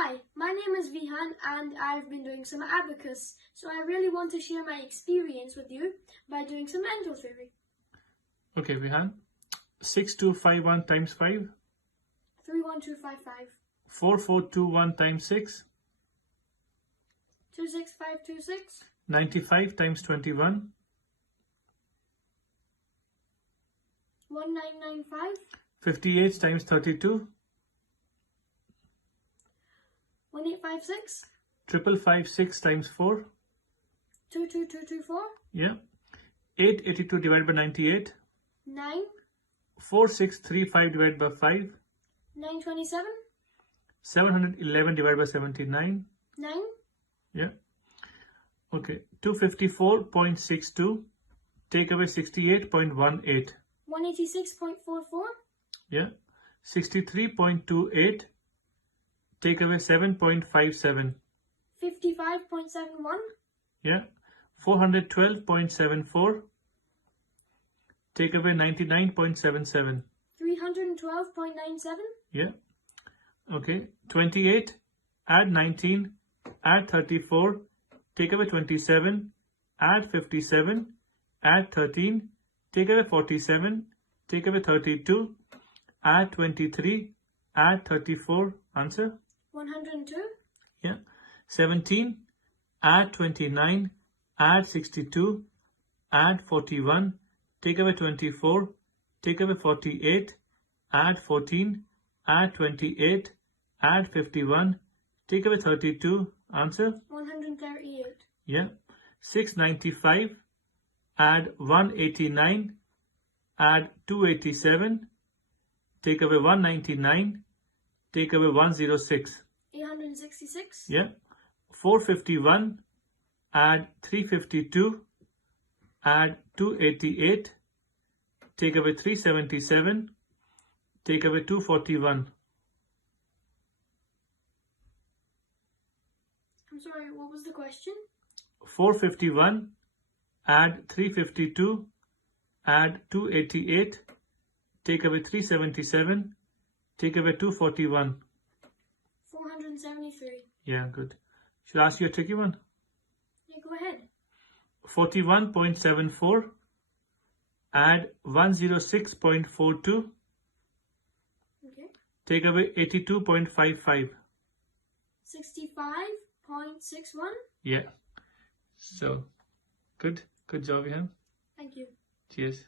Hi, my name is Vihaan and I've been doing some abacus, so I really want to share my experience with you by doing some mental theory. Okay, Vihaan. 6251 times 5. 31255. 4421 times 6. 26526. 95 times 21. 1995. 58 times 32. 1856. 5556 times 4. 22224. Yeah. 882 divided by 98. 9. 4635 divided by 5. 927. 711 divided by 79. 9. Yeah. Okay. 254.62. Take away 68.18. 186.44. Yeah. 63.28. Take away 7.57. 55.71. Yeah. 412.74. Take away 99.77. 312.97. Yeah. Okay. 28. Add 19. Add 34. Take away 27. Add 57. Add 13. Take away 47. Take away 32. Add 23. Add 34. Answer? 102. Yeah. 17. Add 29. Add 62. Add 41. Take away 24. Take away 48. Add 14. Add 28. Add 51. Take away 32. Answer? 138. Yeah. 695. Add 189. Add 287. Take away 199. Take away 106. 866. Yeah. 451. Add 352. Add 288. Take away 377. Take away 241. I'm sorry, what was the question? 451. Add 352. Add 288. Take away 377. Take away 241. 473. Yeah, good. Should I ask you a tricky one? Yeah, go ahead. 41.74. Add 106.42. Okay. Take away 82.55. 65.61. Yeah. So, good. Good job, Vihaan. Thank you. Cheers.